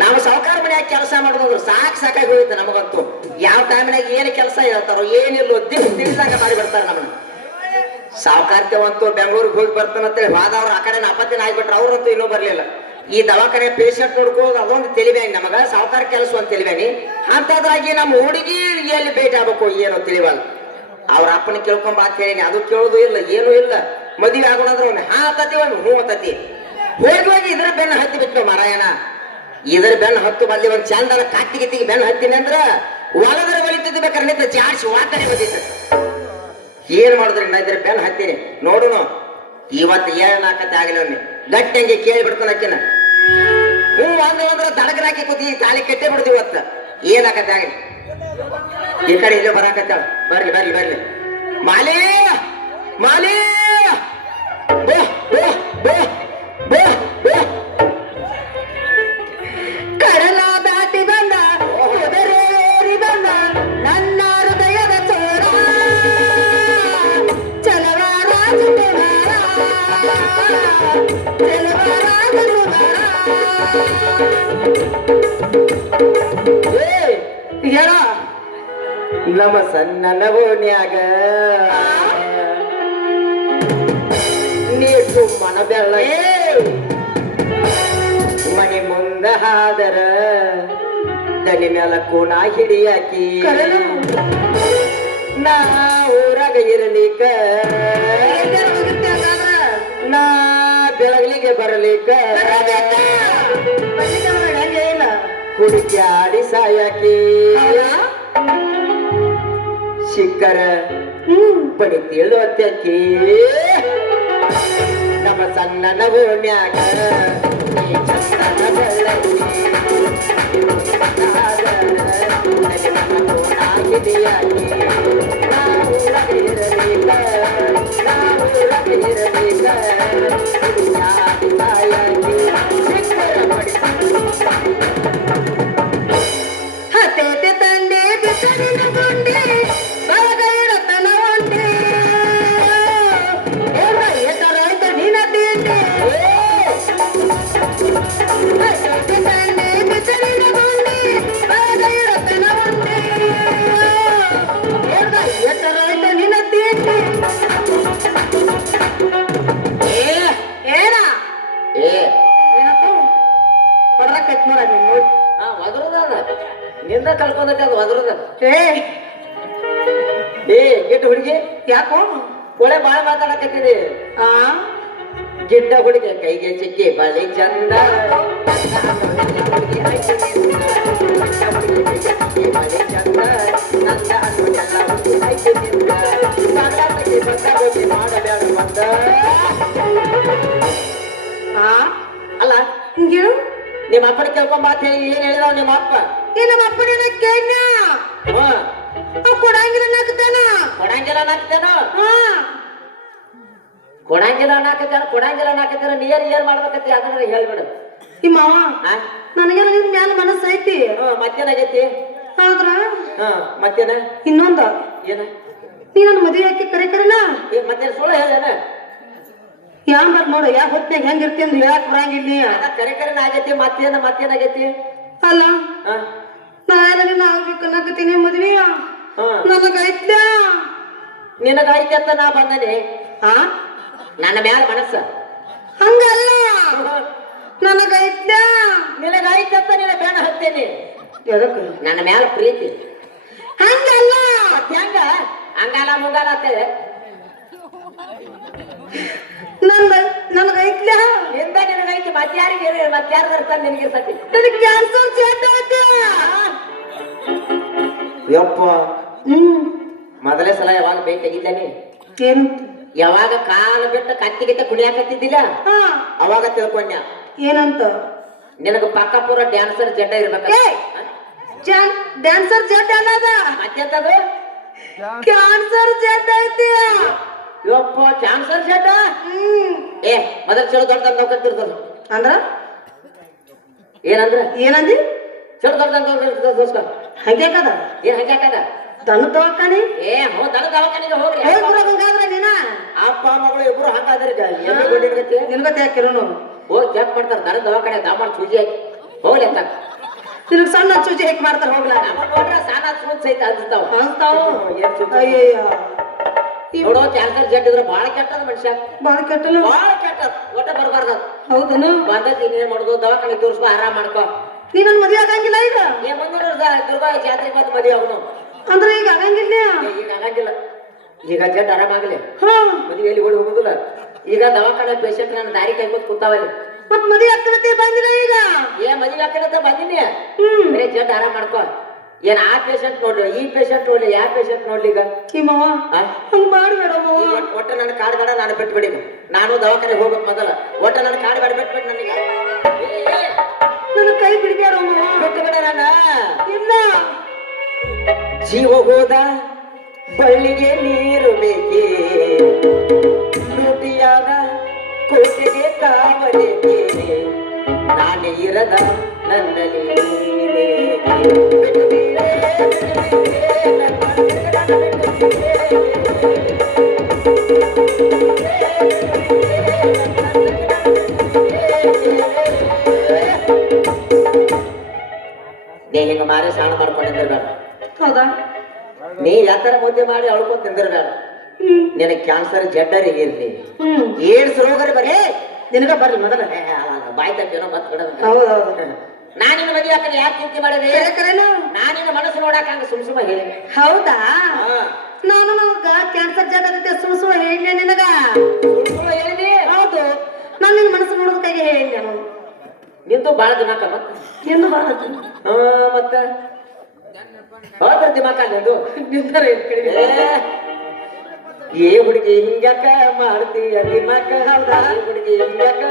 ನಾವು ಸಾವುಕಾರ ಮನ್ಯಾಗ ಕೆಲಸ ಮಾಡಿದ್ರು ಸಾಕಾಗಿ ಹೋಯ್ತು ನಮಗಂತೂ. ಯಾವ ಟೈಮ್ನಾಗ ಏನು ಕೆಲಸ ಹೇಳ್ತಾರೋ ಏನಿಲ್ಲೋ ತಿಳಿದಾಗ ಮಾಡಿ ಬರ್ತಾರೆ ನಮ್ಮನ್ನ. ಸಾವುಕಾರ್ತೆವಂತೂ ಬೆಂಗಳೂರಿಗೆ ಹೋಗಿ ಬರ್ತಾನಂತೇಳಿ ಹೋದವ್ರು ಆ ಕಡೆ ನಾಪತ್ತಿನ ಆಗ್ಬಿಟ್ರು, ಅವ್ರಂತೂ ಇನ್ನೂ ಬರ್ಲಿಲ್ಲ. ಈ ದವಾಖಾನೆ ಪೇಷಂಟ್ ನೋಡ್ಕೋದು ಅದೊಂದು ತಿಳಿಬ್ಯಾಗಿ ನಮಗ, ಸಾವುಕಾರ ಕೆಲಸ ಒಂದು ತಿಳಿಬ್ಯಾಗಿ. ಅಂತದ್ರಾಗಿ ನಮ್ಮ ಹುಡುಗಿ ಎಲ್ಲಿ ಭೇಟಿ ಆಗ್ಬೇಕು ಏನೋ ತಿಳಿವಲ್ಲ. ಅವ್ರ ಅಪ್ಪನ ಕೇಳ್ಕೊಂಡ್ ಬಾತ್ ಹೇಳಿ ಅದು ಕೇಳೋದು ಇಲ್ಲ ಏನೂ ಇಲ್ಲ. ಮದುವೆ ಆಗೋಣಂದ್ರೆ ಒಮ್ಮೆ ಹಾ ತತಿ ಒಮ್ಮೆ ಹ್ಞೂ ತತಿ. ಹೋಗಿ ಇದ್ರ ಬೆನ್ನ ಹತ್ತಿ ಬಿಟ್ಟು ಮಾರಾಯಣ. ಇದ್ರ ಬೆನ್ನ ಹತ್ತು ಬಲ್ಲಿ ಒಂದ್ ಚಂದನ ಕತ್ತಿಗಿತ್ತಿಗೆ ಬೆನ್ನ ಹತ್ತೀನಿ ಅಂದ್ರ ಒಳಗಡೆ ಬಲಿತಿದ್ದು ಬೇಕಾದ್ರೆ ನಿಂತ ಜಾಡ್ಸಿ ವಾತನೆ ಬಂದಿತ್ತು. ಏನ್ ಮಾಡಿದ್ರಿ ನಾ ಇದ್ರ ಬೆನ್ನ ಹತ್ತೀನಿ ನೋಡುನು. ಇವತ್ತು 7-4 ಆಗಲಿ ಒಮ್ಮೆ ಗಟ್ಟಿ ಹಂಗೆ ಕೇಳಿ ಬಿಡ್ತಾನಕ್ಕಿನ. ಹ್ಞೂ ಅಂದ್ರ ದಡಗರಾಕಿ ಕೂತಿ ತಾಳಿ ಕಟ್ಟೆ ಬಿಡ್ದು ಇವತ್ತು. ಏನಾಕತ್ತೆ ಆಗಲಿ ಈ ಕಡೆ ಇಲ್ಲೇ ಬರಾಕತ್ತಾಳ. ಬರ್ಲಿ ಬರ್ಲಿ ಬರ್ಲಿ ಮಾಲೇ ಮಾಲೇ ಕಡಲ ದಾಟಿ ಬಂದ ಕುದುರೇರಿ ಬಂದ ನನ್ನ ಹೃದಯದ ಚೋರ ಚಲವರಾಜ ಹೇಳ ನಮ್ಮ ಸಣ್ಣ ನವೋನ್ಯಾಗ ನೀರು ಮನ ಬೆಳ್ಳ ಮನೆ ಮುಂದ ಹಾದರ ದನಿ ಮ್ಯಾಲ ಕೋಣ ಹಿಡಿಯಾಕಿ ನಾ ಊರಾಗ ಇರಲಿಕ್ಕ ನಾ ಬೆಳಗ್ಲಿಗೆ ಬರಲಿಕ್ಕ ಹುಡುಕಿ ಆಡಿ ಸಾಯಾಕಿ ಶಿಕ್ಕರ ಬಡಿ ತೇಳುವತ್ಯಾಕಿ ನಮ್ಮ ಸಣ್ಣ ನವೋನ್ಯಾಗ ಚಂದನ ಬೆಳ್ಳಕ್ಕಿ ಹಿಡಿಯಾಕಿ ಹತ್ತೇತೆ ತಂದೆ ಬಿಸರಿನ ಗುಂಡಿ ಬಲಗೈಡತನ ಒಂಟಿ ಎತ್ತರಾಯ್ತು ನಿನ ತಿಂಡಿ. ಹತ್ತೇತೆ ತಂದೆ ಬಿಸರಿನ ಗುಂಡಿ ಬಲಗೈಡತನ ಒಂಟಿ ಎತ್ತರಾಯ್ತು ನಿನ ತಿಂಡಿ. ಏನ ಏನಪ್ಪ ಹೊಡ್ರಕೈತ್ ನೋಡ ನೀನ್ ನೋಡಿ. ಒದರದ ನಿಂದ ಕಳ್ಕೊಂಡೈತೆ ಅದು ಒದರದ. ಏ ಗಿಡ್ಡ ಹುಡುಗಿ ಯಾಕೋ ಒಳ್ಳೆ ಬಾಳ ಮಾತಾಡಕತ್ತೀರಿ. ಆ ಗಿಡ್ಡ ಹುಡುಗಿ ಕೈಗೆ ಚಿಕ್ಕಿ ಬಳಿ ಚಂದ ಅಲ್ಲ ಹಿಂಗೇನು ನಿಮ್ಮ ಅಪ್ಪನ ಕೇಳ್ಕೊಂಡ್ ಬಾತ್ ಹೇಳಿ ಏನ್ ಹೇಳಿದ ನಿಮ್ಮ ಅಪ್ಪ? ನಮ್ಮ ಅಪ್ಪನ ಕೇಳ ಕೊಡಂಗಿಲ್ಲ ನಾಕ್ತಾನ ಕೊಡಂಗಿಲ್ಲ ನಾಕ್ತೇನೋ ಹಾ ಕೊಡಂಗಿಲ್ಲ ನಾಕತ್ತಾರ ನೀರ್ ಏನ್ ಮಾಡ್ಬೇಕತ್ತಿ ಅದನ್ನ ಹೇಳ್ಬಿಡು. ಈ ಮಾವ ನನಗೇನ ನಿನ್ ಮ್ಯಾಲ ಮನಸ್ಸು ಐತಿ. ಮತ್ತೇನಾಗೈತಿ? ಆದ್ರ ಮತ್ತೇನ ಇನ್ನೊಂದ ಏನ ನೀ ನನ್ನ ಮದುವೆ ಹಾಕಿ ಕರೆಕರಲ್ಲ ಮತ್ತೇನ ಸುಳ್ಳು ಹೇಳೇನ? ಯಾಂಬರ್ ನೋಡು ಯಾವ ಹೊತ್ನಾಗ ಹೆಂಗಿರ್ತಿ ಅಂತ ಹೇಳಕ್ ಬರಂಗಿಲ್ಲ ನೀ. ಕರೆಕರನ ಆಗೈತಿ ಮತ್ತೇನಾಗೈತಿ? ಅಲ್ಲ ನಾನು ಆಗ್ಬೇಕನ್ನಕತ್ತೀನಿ ಮದ್ವಿ ನನಗೈತ್ಲ ನಿನಗೈತಿ ಅಂತ ನಾ ಬಂದನೆ. ನನ್ನ ಮ್ಯಾಲ ಮನಸ್ಸ ಹಂಗಲ್ಲ ನನಗೈತ್ಲ ನಿನಗೈತಿ ಅಂತ ನಿನ್ನ ಬೇಡ ಹತ್ತೇನಿ. ಎದಕ್ಕೆ ನನ್ನ ಮ್ಯಾಲ ಪ್ರೀತಿ ಹಂಗಲ್ಲ ಹೆಂಗ ಹಂಗಾಲ ಮುಂಗಾಲ ಅಂತೇಳಿ ನನಗೈತ್ಲ ನಿಂದ ನಿನಗೈತಿ ಮತ್ಯಾರಿಗೆ ಮತ್ಯಾರ್ದಾರ ನಿನಗಿರ್ತತಿ. ನನಗೆ ಕ್ಯಾನ್ಸರ್ ಚೇಟ್ ಐತೆ. ಯಪ್ಪ ಮೊದಲೇ ಸಲ ಯಾವಾಗ ಬೇಗ ತೆಗಿತಾನೆ ಏನಂತ ಯಾವಾಗ ಕಾಲ ಬಿಟ್ಟು ಕತ್ತಿಗಿತ್ತ ಕುಣಿಯಾಕತ್ತಿದ್ದಿಲ್ಲ ಅವಾಗ ತಿಳ್ಕೊಂಡ್ಯ. ಏನಂತ ನಿನಗ ಪಕ್ಕ ಪೂರ ಡ್ಯಾನ್ಸರ್ ಜಡ್ಡ ಇರ್ಬೇಕ. ಡ್ಯಾನ್ಸರ್ ಜಡ್ ಅನ್ನದ ಮತ್ತೆಂತದು ಕ್ಯಾನ್ಸರ್ ಜಡ್ ಐತಿ. ಯಪ್ಪ ಕ್ಯಾನ್ಸರ್ ಜಡ್ಡ ಮೊದಲು ಚಲೋ ದೊಡ್ಡ ನೌಕತ್ತಿರ್ತದ ಅಂದ್ರ ಏನಂದ್ರ ಏನಂದಿ ಚಲೋ ದೊಡ್ಡ ಹಂಗ್ಯಾಕದ ಏನ್ ಹಂಗ್ಯಾಕದ ದನ ದವಾಖಾನಿ ದನ ದವಾಖಾನಿಗೆ ಹೋಗ್ರಿ ಹೋಗ್ಬಿಡಂಗಾದ್ರೆ ನೀನ ಅಪ್ಪ ಮಗಳು ಇಬ್ರು ಹಂಗಾದ್ರಿ ನಿನ್ಗತ್ತೆ ಹಾಕಿರೋನು ಹೋಗಿ ಚೆಕ್ ಮಾಡ್ತಾರ ದನ ದವಾಖಾನೆ ದಾಮಾಡ್ ಸೂಜಿ ಹಾಕಿ ಹೋಗ್ಲಿ ಅಂತ ನಿನಗ್ ಸಣ್ಣ ಚೂಚಿ ಹೆಕ್ ಮಾಡ್ತಾರ ಹೋಗ್ಲಾ ನಮ್ಮ ನೋಡ್ರ ಸಾನ ಸೂಚ್ ಸಹಿತ ಅನ್ಸ್ತಾವ ಅಂತಾವ ಏನ್ ಸೂಚಿ? ಅಯ್ಯಯ್ಯ ನೋಡೋ ಕ್ಯಾನ್ಸರ್ ಜಡ್ ಇದ್ರೆ ಬಹಳ ಕೆಟ್ಟದ ಮನುಷ್ಯ, ಬಾಳ ಕೆಟ್ಟಲ್ಲ ಬಹಳ ಕೆಟ್ಟದ. ಒಟ್ಟ ಬರ್ಬಾರ್ದ ಹೌದನು ಬಂದತಿ ಇನ್ನೇನ್ ಮಾಡುದು, ದವಾಖಾನೆ ತೋರಿಸ್ಕೊ, ಆರಾಮ್ ಮಾಡ್ಕೋ. ನೀ ನನ್ ಮದ್ವೆ ಆಗಂಗಿಲ್ಲ ಈಗ ಏ ಮುಂದಿನ ದುರ್ಗಾ ಜಾತ್ರೆಗೆ ಬಂದು ಮದುವೆ ಅವನು ಅಂದ್ರೆ ಈಗ ಆಗಂಗಿಲ್ಲ ಈಗ ಆಗಂಗಿಲ್ಲ. ಈಗ ಜಡ್ ಆರಾಮಾಗಲಿ, ಹಾ ಮದುವೆಯಲ್ಲಿ ಓಡಿ ಹೋಗುದಿಲ್ಲ. ಈಗ ದವಾಖಾನೆ ಪೇಷಂಟ್ ನನ್ನ ದಾರಿ ಕೈಕೊತ್ ಕೂತಾವಲ್ಲಿ. ಮತ್ ಮದ್ವೆ ಆಗ್ತಾನಂತೆ ಬಂದಿಲ್ಲ ಈಗ ಏ ಮದುವೆ ಹಾಕಂತ ಬಂದಿನಿ, ಬರೀ ಜಡ್ ಆರಾಮ್ ಮಾಡ್ಕೋ. ಏನ್ ಆ ಪೇಷಂಟ್ ನೋಡ್ಲಿ, ಈ ಪೇಷಂಟ್ ನೋಡ್ಲಿ, ಯಾವ ಪೇಷಂಟ್ ನೋಡ್ಲಿ ಈಗ ಮಾವ ಹಂಗ ಮಾಡ್ಬೇಡ ಮಾವ. ಒಟ್ಟ ನನ್ನ ಕಾಡ್ ಬೇಡ, ನಾನು ಬಿಟ್ಬಿಡಿ. ನಾನು ದವಾಖಾನೆ ಹೋಗ್ಬೇಕು ಮೊದಲ. ಒಟ್ಟ ನನ್ನ ಕಾಡ್ ಬೇಡ, ಬಿಟ್ಬಿಡಿ ನನಗೆ. ನನ್ನ ಕೈ ಬಿಡ್ಬೇಡ ಮಾವ. ಬಿಟ್ಬಿಡ ನನ್ನ ಇಲ್ಲ ಜೀವ ಹೋದ ಬಳ್ಳಿಗೆ ನೀರು ಬೇಕೇ, ಲೂಟಿಯಾದ ಕೋಟೆಗೆ ಕಾವಲೇಕೆ, ನಾನೇ ಇರದ ನನ್ನಲ್ಲಿ ನೀನೇಕೆ. ನೀ ಹಿಂಗ ಮಾರಿ ಸಾಣ ಮಾಡ್ಕೊಂಡು ನಿಂದಿರ್ಬೇಡ. ಹೌದಾ ನೀ ಯಾತರ ಮುದ್ದೆ ಮಾಡಿ ಅಳ್ಕೊಂಡ್ ನಿಂದಿರ್ಬೇಡ. ನಿನಗೆ ಕ್ಯಾನ್ಸರ್ ಜಡ್ಡರಿ ಇರ್ಲಿ, ಏಡ್ಸ್ ರೋಗರಿ ಬರೇ ನಿನಗ ಬರ್ಲಿ ಮೊದಲ. ಬಾಯ್ ತಟ್ಟೇನೋ ಮತ್ ಬಿಡ. ಹೌದೌದು ನಾನಿನ ಮದುವೆ ಹಾಕಿ ಯಾಕೆ ಚಿಂತೆ ಮಾಡಿದೆ? ನಾನಿನ ಮನಸ್ಸು ನೋಡಾಕ ಹಂಗ ಸುಮ್ ಹೇಳಿ. ಹೌದಾ ನಾನು ನಮಗ ಕ್ಯಾನ್ಸರ್ ಜಾಗತ್ತೆ ಸುಳ್ಸುವ ಹೇಳಿದ್ದೆ ನಿನಗ. ಹೇಳಿದಿ? ಹೌದು, ನಾನು ನಿನ್ನ ಮನಸ್ಸು ನೋಡೋದಕ್ಕಾಗಿ ಹೇಳಿದ್ದೆ. ನಾನು ನಿಂತು ಬಾಳ ದಿಮಾಕ ಮತ್ತ ಎಂದು ಬಾಳ ಮತ್ತ ಹೋದ್ರ ದಿಮಾಕ ನಿಂದು. ಏ ಹುಡುಗಿ ಹಿಂಗ್ಯಾಕ ಮಾಡ್ತೀಯ ದಿಮಾಕ? ಹೌದಾ ಹುಡುಗಿ ಹಿಂಗ್ಯಾಕ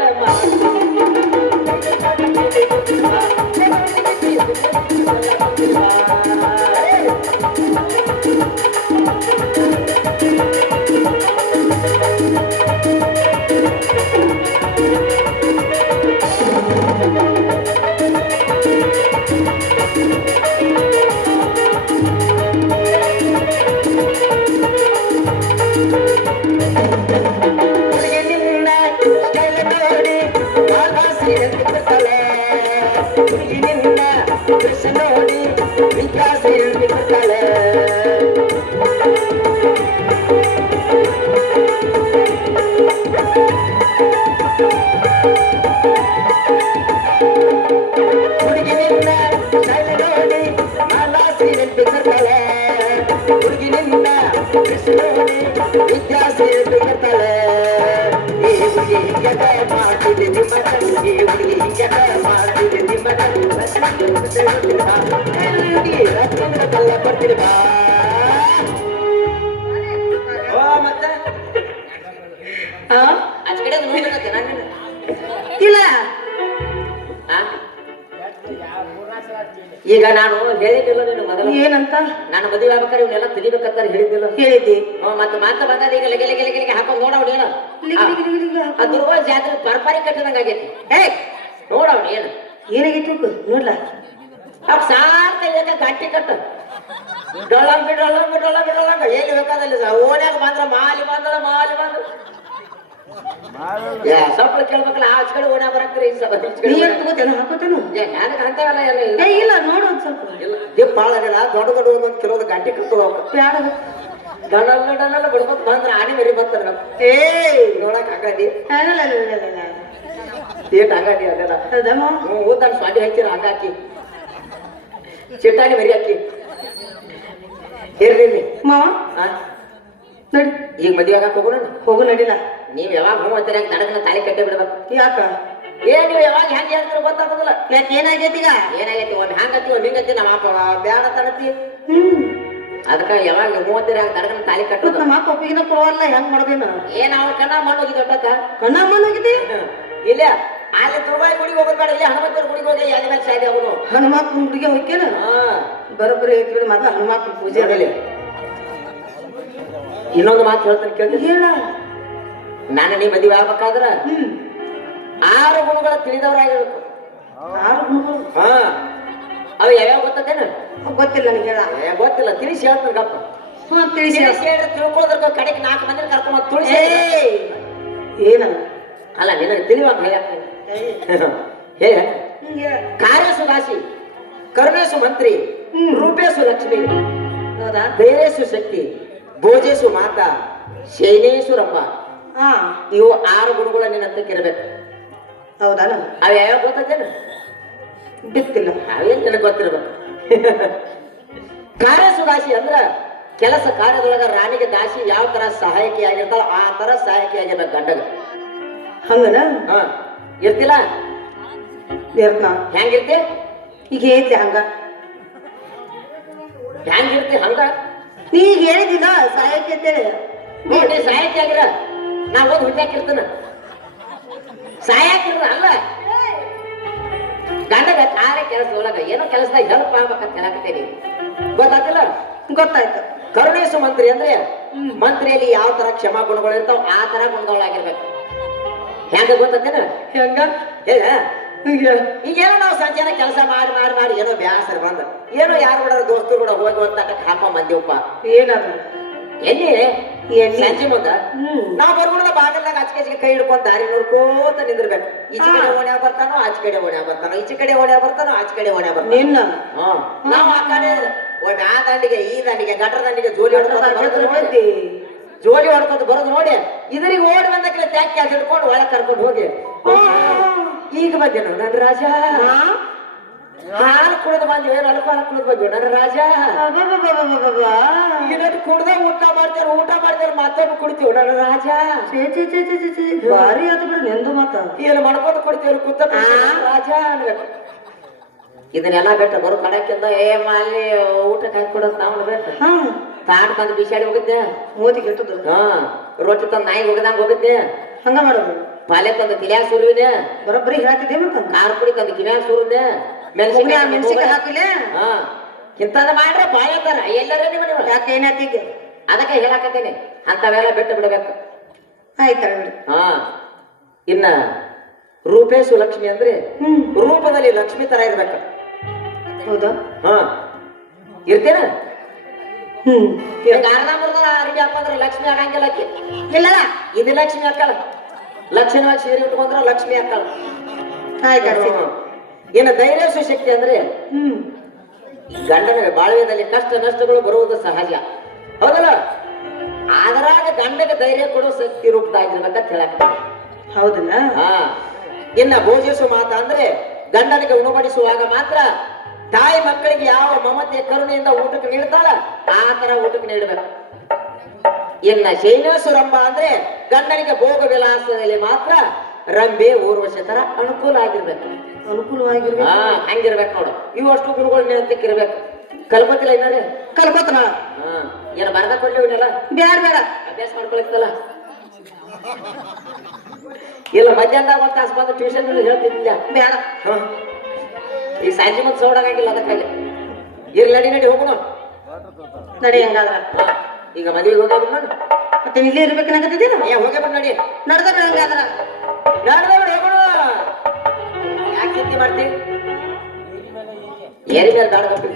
ನೋಡಿ ವಿಕಾಸ ಹೇಳ್ಬಿಡ್ತಾಳೆ. ಹುಡುಗಿನಿಂದ ಶೈಲಿ ನೋಡಿ ಮಾಲಾಸಿ ಹೇಳ್ಬಿಡ್ತಾಳೆ. ಹುಡುಗಿನಿಂದ ನೋಡಿ ವಿದ್ಯಾಸ ಹೇಳ್ಬಿಡ್ತಾಳೆ. ಈ ಹುಡುಗಿ ಹಿಂಗ ಮಾಡ್ತಿದ್ದೆ ನಿಮ್ಮ ಈ ಹುಡುಗಿ ಹಿಂಗ ಮಾಡ್ತಿದ್ದೆ ನಿಮ್ಮ ಬರ್ತೀರಿ ಬಾ. ಮತ್ತೆ ಅಚ್ ಕಡೆ ನೋಡ್ಬೇಕತ್ತೆ ನಾನು ಇಲ್ಲ. ಈಗ ನಾನು ಹೇಳಿದ್ದಿಲ್ಲ ನೀನು ಮೊದಲು ಏನಂತ? ನಾನು ಮದುವೆ ಆಗ್ಬೇಕಾದ್ರೆ ಇವನ್ನೆಲ್ಲ ತೆಗಿಬೇಕಂತ ಹೇಳಿದ್ದಿಲ್ಲ. ಹೇಳಿದ್ದಿ. ಮತ್ತೆ ಮಾತ್ರ ಬಂದ ಈಗ ಲೆಗೆ ಹಾಕೊಂಡ್ ನೋಡವ್ನ ಏನು ದುರ್ಗ ಜಾತ್ರೆ ಪರ್ಪಾರಿ ಕಟ್ಟದಂಗ ಆಗೈತಿ. ನೋಡವ್ನ ಏನು ಏನಾಗಿತ್ತು ನೋಡ್ಲ. ಸಾಕ ಗಟ್ಟಿ ಕಟ್ಟ ಡೊಳ್ಳಂಗ ಎಲ್ಲಿ ಬೇಕಾದಲ್ಲಿ ಓಣ್ಯಾಗ ಬಂದ್ರ ಮಾಲಿ ಬಂದಳ ಸ್ವಲ್ಪ ಕೇಳ್ಬೇಕಲ್ಲ. ಆಚ ಕಡೆ ಓಣ್ಯಾಗ ಬರಾಕ್ರಿ ಹಾಕೋತೇನು ನನಗೆ ಅಂತವಲ್ಲ ಎಲ್ಲ ಇಲ್ಲ. ನೋಡು ಒಂದ್ ಸ್ವಲ್ಪ ದಿಪ್ ಭಾಳ ಆಗಿಲ್ಲ. ದೊಡ್ಡ ಒಂದು ಕೆಲವೊಂದು ಗಂಟೆ ಕಟ್ಟದ ಡನಲ್ಲ ಬಿಡ್ಬೇಕು ಬಂದ್ರ ಆನೆ ಮರಿ ಬರ್ತಾರ. ನೋಡಕ್ ಹಂಗಾದಿ ಏಟ್ ಹಂಗಾದಿ ಅದೆಲ್ಲ ಊತಾನ ಸ್ವಾದಿ ಹಾಕಿರ ಹಂಗಾಕಿ ಚಿಟ್ಟಾಗಿ ಮರಿ ಹಾಕಿ ಹೇಳಿ ಮಾವ ನಡಿ. ಈಗ ಮದುವೆ ಆಗಕ್ಕೆ ಹೋಗೋಣ. ಹೋಗು ನಡಿಲ್ಲ. ನೀವ್ ಯಾವಾಗ ಹೂ ಅಂತೀರ ನಡಗನ ತಾಳಿ ಕಟ್ಟೆ ಬಿಡ್ಬೇಕು. ಯಾಕ ನೀವು ಯಾವಾಗ ಹೆಂಗ್ ಹೇಳ್ತೀರ ಗೊತ್ತಾಗೋದಿಲ್ಲ. ಯಾಕೆ ಏನಾಗೈತಿ? ಈಗ ಏನಾಗೈತಿ? ಒಮ್ಮೆ ಹಂಗತಿ ಒಮ್ಮೆ ಹಿಂಗತಿ. ನಮ್ಮ ಅಪ್ಪ ಬ್ಯಾಡ ತನತಿ. ಅದಕ್ಕ ಯಾವಾಗ ಮೂವತ್ತರ ನಡಗನ ತಾಳಿ ಕಟ್ಟೋದು. ನಮ್ಮ ಅಪ್ಪ ಒಪ್ಪಿಗಿನ ಕೊಡವಲ್ಲ. ಹೆಂಗ್ ಮಾಡೋದೇನ? ಏನ್ ಅವ್ರ ಕಣ್ಣ ಮಣ್ಣು ಹೋಗಿದ್ದಕ್ಕ ಕಣ್ಣ ಮಣ್ಣು ಹೋಗಿದ್ದಿ? ಇಲ್ಲ ಅಲ್ಲಿ ದುರ್ಗಾಯಿ ಗುಡಿಗೆ ಹೋಗೋದ್ ಬೇಡ. ಇಲ್ಲಿ ಹನುಮಂತರ ಗುಡಿಗೆ ಹೋಗಿ ಯಾವ್ದು ಮೇಲೆ ಸಾಯ್ದೆ ಅವನು. ಹನುಮಪ್ಪನ ಗುಡಿಗೆ ಹೋಗ್ಯನ ಬರೋಬ್ಬರಿ ಐತಿ. ಮಾತ್ರ ಹನುಮಪ್ಪನ ಪೂಜೆ ಆಗಲಿ. ಇನ್ನೊಂದು ಮಾತು ಹೇಳ್ತಾನೆ ಕೇಳಿ. ಹೇಳ. ನಾನು ನೀ ಮದುವೆ ಆಗ್ಬೇಕಾದ್ರ 6 ಗುಣಗಳ ತಿಳಿದವರಾಗಿರ್ಬೇಕು. 6 ಗುಣಗಳು? ಅವು ಯಾವ್ಯಾವ ಗೊತ್ತೇನ? ಗೊತ್ತಿಲ್ಲ ನನಗೆ. ಹೇಳ. ಗೊತ್ತಿಲ್ಲ, ತಿಳಿಸಿ ಹೇಳ್ತಾನೆ ಗಪ್ಪ. ತಿಳಿಸಿ ಹೇಳಿ ತಿಳ್ಕೊಳ್ಳೋದ್ರ ಕಡೆಗೆ 4 ಮಂದಿ ಕರ್ಕೊಂಡ್ ತುಳಿಸಿ. ಏನಲ್ಲ ಅಲ್ಲ ನಿನಗೆ ತಿಳಿಯುವಾಗ ಹೇಳ ಕಾರ್ಯ ಸುಧಾಸಿ ಕರುಣೇಶು ಮಂತ್ರಿ, ರೂಪೇಶು ಲಕ್ಷ್ಮಿ, ಹೌದಾ ಧೈರ್ಯೇಶು ಶಕ್ತಿ, ಭೋಜೇಶು ಮಾತಾ, ಶೈನೇಶು ರಂಭ. ಹಾ ಇವು 6 ಗುಣಗಳು ನಿನ್ನಂತಕ್ಕಿರ್ಬೇಕು. ಹೌದಾ ಅವ ಯಾವ ಗೊತ್ತೇನು? ಬಿತ್ತಿಲ್ಲ. ಅವೇನ್ ನನಗೆ ಗೊತ್ತಿರ್ಬೇಕು. ಕಾರ್ಯಸು ದಾಸಿ ಅಂದ್ರ ಕೆಲಸ ಕಾರ್ಯದೊಳಗ ರಾಣಿಗೆ ದಾಸಿ ಯಾವ ತರ ಸಹಾಯಕಿ ಆಗಿರ್ತಾಳ ಆ ತರ ಸಹಾಯಕಿ ಆಗಿರ್ಬೇಕು ಗಂಡಗ. ಹಂಗನ ಹ ಇರ್ತಿಲ್ಲ? ಇರ್ತ ಹೆಂಗಿರ್ತಿ? ಈಗ ಐತ್ಲಿ ಹಂಗ. ಹೆಂಗಿರ್ತಿ ಹಂಗ? ನೀ ಈಗ ಹೇಳಿದಿಲ್ಲ ಸಹಾಯಕ್ಕೆ ಅಂತೇಳಿ. ನೀ ಸಹಾಯಕಿ ಆಗಿರ ನಾ ಓದ್ ಹುಟ್ಟಾಕಿರ್ತಾನ ಸಹಾಯಕಿರ್ತ ಅಲ್ಲ. ಗಂಡಗ ಕಾರ್ಯ ಕೆಲಸದೊಳಗ ಏನೋ ಕೆಲಸದಾಗ ಹೆಲ್ಪ್ ಆಗ್ಬೇಕಂತ ಹೇಳಕತ್ತೇನಿ. ಗೊತ್ತಾಗ್ತಿಲ್ಲ? ಗೊತ್ತಾಯ್ತು. ಕರುಣೇಶು ಮಂತ್ರಿ ಅಂದ್ರೆ ಮಂತ್ರಿಯಲ್ಲಿ ಯಾವ ತರ ಕ್ಷಮಾ ಗುಣಗಳು ಇರ್ತಾವ ಆ ತರ ಗುಣಗಳಾಗಿರ್ಬೇಕು. ಹೆಂಗ ಗೊತ್ತೇನ? ಹೆಂಗ ಹೇಳ ಈಗೇನೋ ನಾವು ಸಂಜೆನ ಕೆಲಸ ಮಾಡಿ ಮಾಡಿ ಮಾಡಿ ಏನೋ ಬ್ಯಾಸರ ಬಂದ ಏನೋ ಯಾರು ಕೂಡ ದೋಸ್ತರು ಕೂಡ ಹೋಗಿ ಒಂದಕ್ಕೆ ಹಾಕೊಂಡ್ ಬಂದಿವಪ್ಪ. ಏನದು ಎಲ್ಲಿ ಸಂಜೆ ಮುಂದ ನಾವ್ ಬರ್ಬಿಡದ ಬಾಗಲ್ದಾಗ ಆಚೆ ಕೈ ಹಿಡ್ಕೊಂಡ್ ದಾರಿ ನೋಡ್ಕೋತ ನಿಂದಿರ್ಬೇಕು. ಈಚೆ ಕಡೆ ಓಣ್ಯಾಗ ಬರ್ತಾನೋ ಆಚೆ ಕಡೆ ಓಣ್ಯಾಗ ಬರ್ತಾನೋ, ಈಚೆ ಕಡೆ ಓಣ್ಯಾಗ ಬರ್ತಾನೋ ಆಚೆ ಕಡೆ ಓಣ್ಯಾಗ ಬರ್ತಾನೋ. ನಿನ್ನ ನಾವ್ ಆ ಕಡೆ ಆ ದಂಡಿಗೆ ಈ ದಂಡಿಗೆ ಗಟ್ರ ದಂಡಿಗೆ ಜೋಲಿ ಹೊಡ್ಕೊಂಡು ಜೋಲಿ ಹೊಡ್ಕೊಂಡು ಬರೋದು ನೋಡಿ ಇದರಿಗೆ ಓಡಿ ಬಂದಕ್ಕೆ ತ್ಯಾಕಿ ಅದು ಹಿಡ್ಕೊಂಡು ಒಳಗೆ ಕರ್ಕೊಂಡು ಹೋಗಿ ಈಗ ಬಂದೇನು ನನ್ನ ರಾಜ ಹಾಲು ಕುಡಿದು ಬಂದ್ವಿ ಏನು ಅಲ್ಪ ಹಾಲು ಕುಡಿದು ಬಂದ್ವಿ ನನ್ನ ರಾಜ. ಇನ್ನೊಂದು ಕುಡ್ದ ಊಟ ಮಾಡ್ತೇವೆ ಮತ್ತೊಬ್ಬ ಕುಡಿತೀವಿ ನನ್ನ ರಾಜ. ಭಾರಿ ಆತ ಬಿಡ ನಿಂದು ಮತ್ತ ಏನು ಮಾಡ್ಕೊಂಡು ಕೊಡ್ತೀವಿ ಕೂತ ರಾಜ ಅನ್ಬೇಕು. ಇದನ್ನೆಲ್ಲ ಬಿಟ್ಟು ಬರೋ ಕಡಕ್ಕಿಂದ ಅಲ್ಲಿ ಊಟಕ್ಕೆ ಹಾಕೊಡೋದು ನಾವು ಅನ್ಬೇಕು. ತಾಟ್ ತಂದು ಬಿಸಾಡಿ ಹೋಗಿದ್ದೆ ಮೋದಿ ಕೆಟ್ಟದ್ದು. ರೊಟ್ಟಿ ತಂದು ನಾಯಿ ಹೋಗದಂಗ ಹೋಗಿದ್ದೆ. ಹಂಗ ಮಾಡೋದು. ಪಾಲೆ ತಂದು ಕಿಲ್ಯಾಗ ಸುರುವಿದೆ. ಬರೋಬ್ಬರಿ ಹೇಳ್ತಿದ್ದೆ ಮತ್ತ ಖಾರ ಪುಡಿ ತಂದು ಕಿಲ್ಯಾಗ ಸುರುವಿದೆ. ಮೆಣಸಿನಕಾಯಿ ಹಾಕಿಲ್ಲ. ಇಂಥದ್ ಮಾಡ್ರೆ ಬಾಯ ಅಂತಾರ ಎಲ್ಲರೇ ನಿಮ್ಮ ಯಾಕೆ ಏನಾಯ್ತೀಗ ಅದಕ್ಕೆ ಹೇಳಾಕತ್ತೇನೆ ಅಂತವೆಲ್ಲ ಬಿಟ್ಟು ಬಿಡ್ಬೇಕು. ಆಯ್ತ ಇನ್ನ ರೂಪೇಶು ಲಕ್ಷ್ಮಿ ಅಂದ್ರೆ ರೂಪದಲ್ಲಿ ಲಕ್ಷ್ಮಿ ತರ ಇರ್ಬೇಕು. ಹೌದಾ? ಇರ್ತೇನ? ಅರ್ಬಿ ಹಾಕಂದ್ರೆ ಲಕ್ಷ್ಮಿ ಆಗಂಗಿಲ್ಲ. ಇಲ್ಲ ಇದು ಲಕ್ಷ್ಮಿ ಹಾಕಲ್ಲ. ಲಕ್ಷಣವಾಗಿ ಸೀರೆ ಉಟ್ಕೊಂಡ್ರ ಲಕ್ಷ್ಮಿ ಹಾಕಲ್ಲ. ಇನ್ನು ಧೈರ್ಯಸು ಶಕ್ತಿ ಅಂದ್ರೆ ಗಂಡನ ಬಾಳ್ವೆಯಲ್ಲಿ ಕಷ್ಟ ನಷ್ಟಗಳು ಬರುವುದು ಸಹಜ ಹೌದಲ್ಲ. ಅದರಾಗ ಗಂಡಗೆ ಧೈರ್ಯ ಕೊಡೋ ಶಕ್ತಿ ರೂಪದಾಗಿರ್ಬೇಕಂತ ಹೇಳಕ. ಹೌದಲ್ಲ? ಇನ್ನ ಭೋಜಿಸು ಮಾತಾ ಅಂದ್ರೆ ಗಂಡನಿಗೆ ಉಣಬಡಿಸುವಾಗ ಮಾತ್ರ ತಾಯಿ ಮಕ್ಕಳಿಗೆ ಯಾವ ಮಮತೆ ಕರುಣೆಯಿಂದ ಊಟಕ್ಕೆ ನೀಡ್ತಾಳ ಆ ತರ ಊಟಕ್ಕೆ ನೀಡಬೇಕು. ಇನ್ನ ಶೈನೇಶು ರಂಭ ಅಂದ್ರೆ ಗಂಡನಿಗೆ ಭೋಗ ವಿಲಾಸದಲ್ಲಿ ಮಾತ್ರ ರಂಬೆ ಊರ್ವಶಿ ತರ ಅನುಕೂಲ ಆಗಿರ್ಬೇಕು. ಅನುಕೂಲವಾಗಿರ್ಬೇಕು. ಹಂಗಿರ್ಬೇಕು ನೋಡು. ಇವು ಅಷ್ಟು ಗುರುಗಳು ನಿಂತಿರ್ಬೇಕು. ಕಲ್ಪತಿಲ್ಲ ಇನ್ನಾರೆ ಕಲ್ಪತನ ಏನ ಬರ್ದ ಕೊಡ್ಲಿ ಇವನ್ನೆಲ್ಲ ಬ್ಯಾಡ ಬೇಡ ಅಭ್ಯಾಸ ಮಾಡ್ಕೊಳಕ್ತಲ್ಲ. ಇಲ್ಲ ಮಧ್ಯಾಹ್ನದಾಗ ಒಂದು ತಾಸು ಬಂದು ಟ್ಯೂಷನ್ ಹೇಳ್ತಿದ್ದಿಲ್ಲ ಬೇಡ. ಈ ಸಂಜೆ ಮತ್ತೆ ಸೌಡಾಗಿಲ್ಲ ಅದಕ್ಕಾಗಿ ಇರ್ಲಿ ನಡಿ ಹೋಗೋಣ. ನಡಿ ಹಂಗಾದ್ರ ಈಗ ಮದುವೆಗೆ ಹೋಗ್ಯಾವ ಮತ್ತೆ ಇಲ್ಲೇ ಇರ್ಬೇಕನ್ನಾಗತ್ತಿದ್ದೀನ ಹೋಗ್ಯ ಬಂದ್ ನಡಿ ನಡ್ದ ಹಂಗಾದ್ರ ಹೋಗೋಣ. ಯಾಕೆ ಚಿಂತೆ ಮಾಡ್ತಿ? ಏರಿ ಮೇಲೆ ಬೇಡ.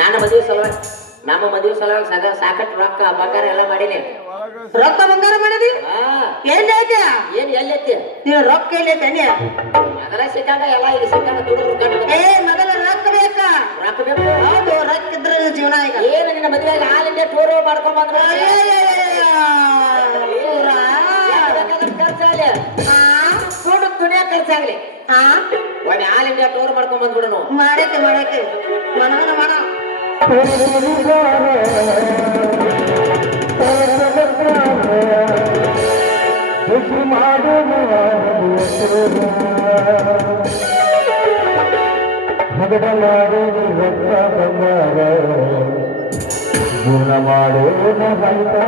ನಾನು ಮದುವೆ ಸಲುವಾಗಿ ನಮ್ಮ ಮದುವೆ ಸಲುವಾಗಿ ಸಾಕಷ್ಟು ರೊಕ್ಕ ಬಂಗಾರ ಎಲ್ಲ ಮಾಡೀನಿ. ರೊಕ್ಕ ಬಂಗಾರ ಮಾಡಿದಿ? ಎಲ್ಲಿ ಐತೆ? ಏನ್ ಎಲ್ಲಿ ಐತಿ? ನೀನು ರೊಕ್ಕ ಎಲ್ಲಿ ಐತೆ? ಅದರ ಸಿಕ್ಕಾಗ ಎಲ್ಲ ಈಗ ಸಿಕ್ಕಾಗ ದುಡ್ಡು ಮೊದಲ ರೊಕ್ಕ ಬೇಕಾ? ರೊಕ್ಕ ಬೇಕು. ಹೌದು, ರೊಕ್ಕ ಇದ್ರೆ ಜೀವನ ಈಗ. ಏನು ನಿನ್ನ ಮದುವೆಗೆ ಆಲ್ ಇಂಡಿಯಾ ಟೂರ್ ಮಾಡ್ಕೊಂಡ್ ಬಂದ್ರು ಖರ್ಚಾಗಲಿ ದುಡ್ಡು ದುನಿಯಾ ಖರ್ಚಾಗ್ಲಿ. ಒಂದ್ ಆಲ್ ಇಂಡಿಯಾ ಟೂರ್ ಮಾಡ್ಕೊಂಡ್ ಬಂದ್ಬಿಡೋನು. ಮಾಡಕ್ಕೆ ಮನವನ ಮಾಡ ಗುಣ ಮಾಡೋಣ ಮಾಡಿ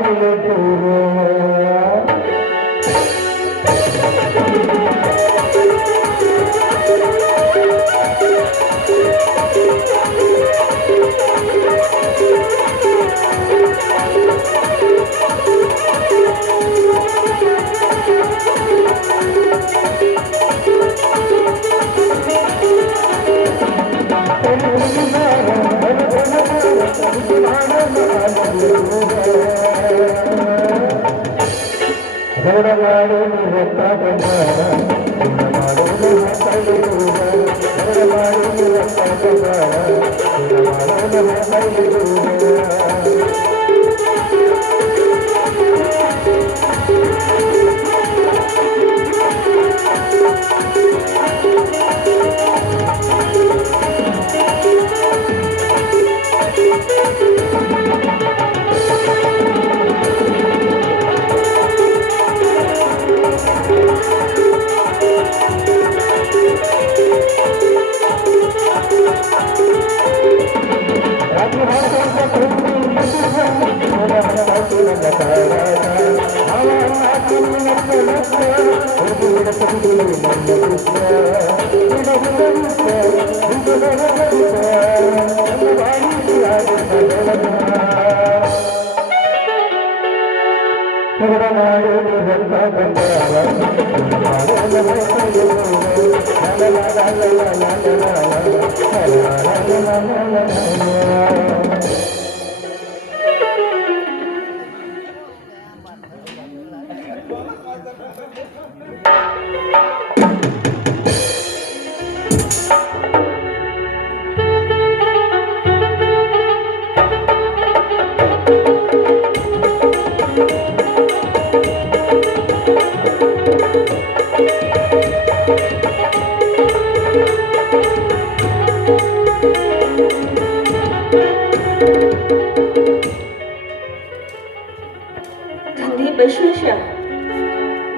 ತಂದೆ ಬಸವೇಶ,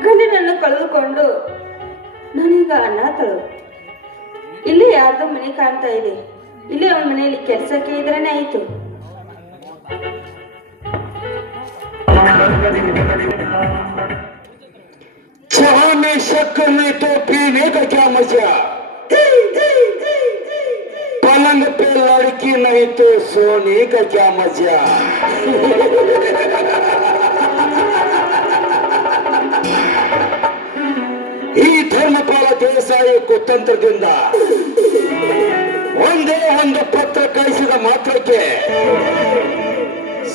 ಗಂಡನನ್ನು ಕಳೆದುಕೊಂಡು ನಾನೀಗ ಅನಾಥಳು. ಇಲ್ಲೇ ಯಾರ್ದೋ ಮನೆ ಕಾಣ್ತಾ ಇದೆ. ಇಲ್ಲೇ ಅವನ ಮನೆಯಲ್ಲಿ ಕೆಲಸಕ್ಕೆ ಇದ್ರೇನೆ ಆಯ್ತು. चाह में शक में तो पीने का क्या मजा, पलंग पे लड़की नहीं तो सोने का क्या मजा. ಈ ಧರ್ಮಪಾಲ ದೇಸಾಯಿ ಕುತಂತ್ರದಿಂದ ಒಂದೇ ಒಂದು ಪತ್ರ ಕಳಿಸಿದ ಮಾತ್ರಕ್ಕೆ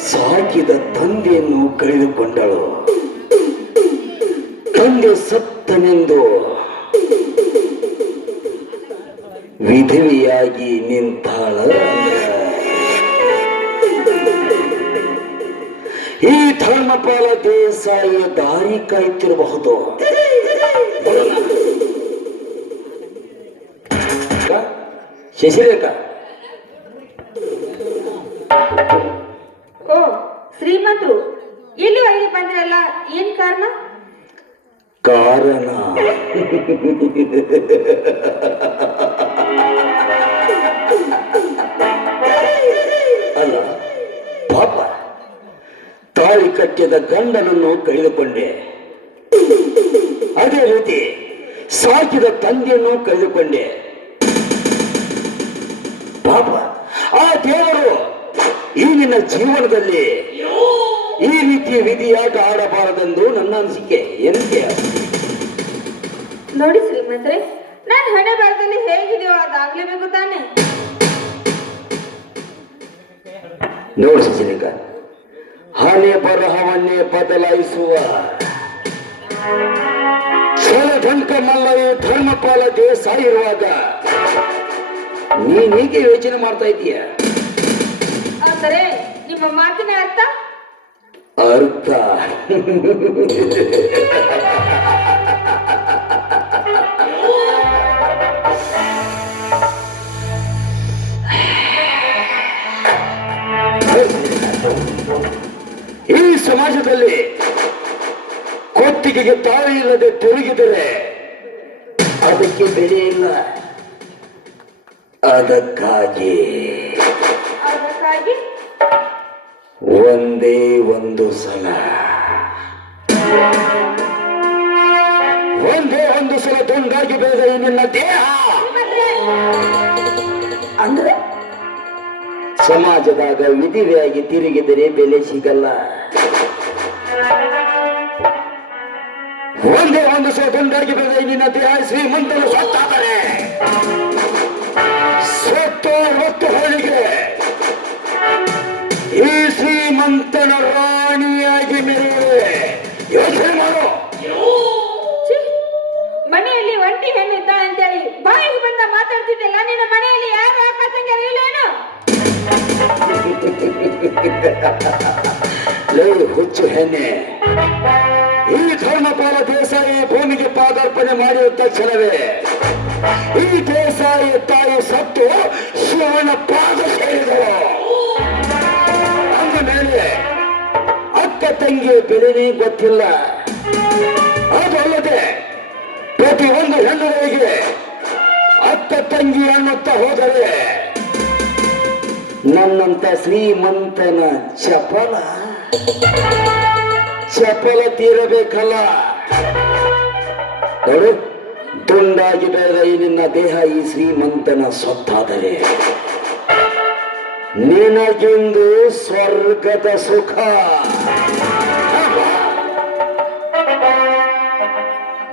ಸಾಕಿದ ತಂದೆಯನ್ನು ಕಳೆದುಕೊಂಡಳು. ತಂದೆ ಸತ್ತನೆಂದು ವಿಧವೆಯಾಗಿ ನಿಂತಾಳ. ಈ ಧರ್ಮಪಾಲ ದೇಸಾಯಿಯ ದಾರಿ ಕಾಯ್ತಿರಬಹುದು. ಶಶಿರೇಖಾ, ಓ ಶ್ರೀಮಂತರು, ಇಲ್ಲಿವರೆಗೆ ಬಂದ್ರಲ್ಲ, ಏನ್ ಕಾರಣ? ಕಾರಣ ಅಲ್ಲ ಪಾಪ, ತಾಳಿ ಕಟ್ಟಿದ ಗಂಡನನ್ನು ಕಳೆದುಕೊಂಡೆ. ಅದೇ ರೀತಿ ಸಾಕಿದ ತಂದೆಯನ್ನು ಕಳೆದುಕೊಂಡೆ. ಪಾಪ, ಆ ದೇವರು ಈ ನಿನ್ನ ಜೀವನದಲ್ಲಿ ಈ ರೀತಿಯ ವಿಧಿಯಾಟ ಆಡಬಾರದೆಂದು ನನ್ನ ಅನಿಸಿಕೆ. ಏನಕ್ಕೆ ನೋಡಿ ಶ್ರೀಮಂತ್ರೆ, ನಾನು ಹಣೆ ಬರದಲ್ಲಿ ಹೇಗಿದೆಯೋ ಅದಾಗ್ಲೇಬೇಕು ತಾನೆ. ನೋಡಿ ಶಶಿರೇಖಾ, ಹಣೆ ಬರಹವನ್ನೇ ಬದಲಾಯಿಸುವ ಛಲಧಂಕ ಮಲ್ಲ ಈ ಧರ್ಮಪಾಲ ದೇಸಾಯಿ ಇರುವಾಗ ನೀನೀಗೆ ಯೋಚನೆ ಮಾಡ್ತಾ ಇದೀಯ? ಅಂದರೆ ನಿಮ್ಮ ಮಾತಿನ ಅರ್ಥ? ಅರ್ಥ ಈ ಸಮಾಜದಲ್ಲಿ ಕೊತ್ತಿಗೆಗೆ ತಾಳಿ ಇಲ್ಲದೆ ತಿರುಗಿದರೆ ಅದಕ್ಕೆ ಬೆಲೆ ಇಲ್ಲ. ಅದಕ್ಕಾಗಿ ಒಂದೇ ಒಂದು ಸಲ ತುಂಡಾಗಿ ಬೆಳೆದ ಈ ನಿನ್ನ ದೇಹ ಅಂದ್ರೆ ಸಮಾಜದಾಗ ವಿಧಿವೆಯಾಗಿ ತಿರುಗಿದರೆ ಬೆಲೆ ಸಿಗಲ್ಲ. ಒಂದೇ ಒಂದು ಸಲ ತುಂಡಾಗಿ ಬೆಳೆದ ಈ ನಿನ್ನ ದೇಹ ಶ್ರೀಮಂತನು ಸತ್ತಾದರೆ ಸತ್ತು ಹೊತ್ತು ಹೋಳಿಗೆ ಈ ಶ್ರೀಮಂತನ ರಾಣಿಯಾಗಿ ಮೆರೆಯುವೆ. ಯೋಚನೆ ಮಾಡು. ಮನೆಯಲ್ಲಿ ಒಂಟಿ ಹೆಣ್ಣು ಇದ್ದಾಳೆ ಅಂತೇಳಿ ಬಾಯಿಗೆ ಬಂದ ಮಾತಾಡ್ತಿದ್ದೆಲ್ಲ ಮನೆಯಲ್ಲಿ ಯಾರು ಅಕ್ಕ ತಂಗಿಯರು ಇಲ್ಲೇನು? ಲೇ ಹುಚ್ಚು ಹೆಣ್ಣೆ, ಈ ಧರ್ಮಪಾಲ ದೇಸಾಯಿ ಭೂಮಿಗೆ ಪಾದಾರ್ಪಣೆ ಮಾಡಿದ ತಕ್ಷಣವೇ ಈ ದೇಸಾಯಿ ತಾಯಿ ಸತ್ತು ಶಿವನ ಪಾದ ಸೇರಿದಳು. ಅಂದ ಮೇಲೆ ಅಕ್ಕ ತಂಗಿ ಬೆಲೆನೇ ಗೊತ್ತಿಲ್ಲ. ಅದಲ್ಲದೆ ಪ್ರತಿಯೊಂದು ಹೆಣ್ಣುಗಳಿಗೆ ಅಕ್ಕ ತಂಗಿ ಅನ್ನುತ್ತಾ ಹೋದರೆ ನನ್ನಂತ ಶ್ರೀಮಂತನ ಚಪಲ ತೀರಬೇಕಲ್ಲ. ನೋಡು, ತುಂಡಾಗಿ ಬೆಳೆದ ಈ ನಿನ್ನ ದೇಹ ಈ ಶ್ರೀಮಂತನ ಸೊತ್ತಾದರೆ ನಿನಗಿಂದು ಸ್ವರ್ಗದ ಸುಖ.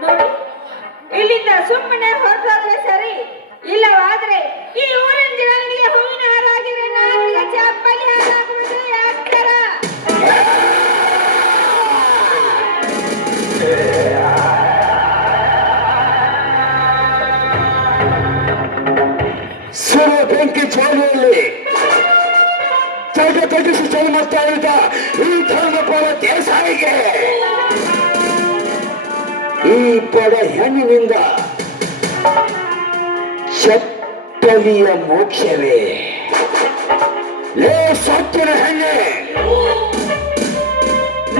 ನೋಡಿ, ಇಲ್ಲಿಂದ ಸುಮ್ಮನೆ ಹೊರಟೋದ್ರೆ ಸರಿ, ಇಲ್ಲವಾದ್ರೆ ಈ ಊರಿನ ಜನರಿಗೆ ಹೂವಿನ ಹಾರ ಆಗಿದ್ರೆ ನಾನು ಚಪ್ಪಲಿ ಹಾರಾಗುವುದು ಯಾಕರ? ಸುರ ಬೆಂಕಿ ಜ್ವಾಲೆಯಲ್ಲಿ ತಗ್ಗಿಸಿ ಜನ್ಮಸ್ತಾ ಇದ್ದ ಈ ಧರ್ಮಪಾಲ ದೇಸಾಯಿಗೆ ಈ ಪಡ ಹೆಣ್ಣಿನಿಂದ ಚಪ್ಪಲಿಯ ಮೋಕ್ಷವೇ. ಲೇ ಸತ್ತಿನ ಹೆಣ್ಣೆ,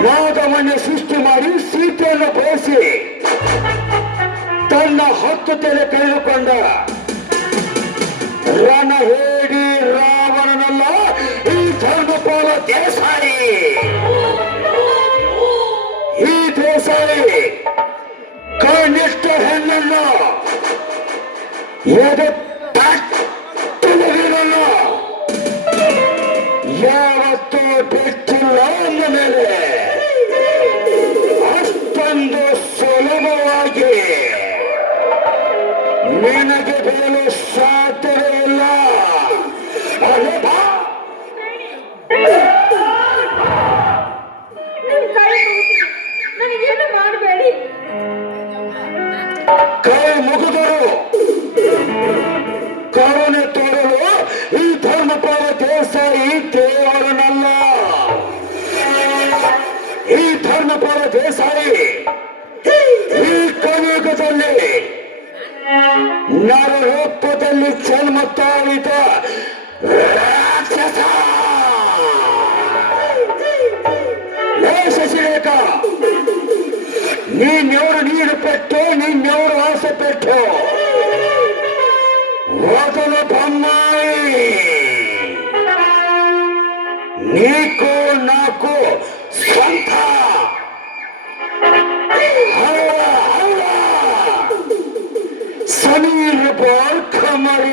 ನಾಗಮನೆ ಸೃಷ್ಟಿ ಮಾಡಿ ಸೀತೆಯನ್ನು ಬಯಸಿ ತನ್ನ 10 ತಲೆ ಕಳೆದುಕೊಂಡ ರಣಹೇಡಿ ರಾವಣನಲ್ಲ ಈ ಧರ್ಮಪಾಲ ದೇಸಾಯಿ. ಈ ದೇಸಾಯಿ ಕನಿಷ್ಠ ಹೆಣ್ಣನ್ನು ಯಾವತ್ತೂ ಬಿಟ್ಟಿಲ್ಲ. ಅಂದ ಮೇಲೆ ಅಷ್ಟೊಂದು ಸುಲಭವಾಗಿ ನಿನಗೆ ಬರಲು ಸಾಧ್ಯವೇ ಇಲ್ಲ. ನನಗೇನು ಮಾಡಬೇಡಿ. ಕೈ ಮುಗಿದರು ಕರುಣೆ ತೋರಲು ಈ ಧರ್ಮಪಾಲ ದೇಸಾಯಿ ದೇವರನಲ್ಲ. ಈ ಧರ್ಮಪಾಲ ದೇಸಾಯಿ ಈ ಕಲಿಯುಗದಲ್ಲಿ ನರರೂಪದಲ್ಲಿ ಜನ್ಮ ತಾಳಿದ ರಾಕ್ಷಸ. ಶಶಿರೇಖ, ನೀನೆವರು ನೀರು ಪೆಟ್ಟು, ನೀನೆವರು ಆಸೆ ಪೆಟ್ಟು ಮೊದಲು ಬೊಮ್ಮಾಯಿ ನೀಕು ನಾಕು ಸ್ವಂತ ಸಮೀರ್ ಬಾಳ್ ಕಮರಿ.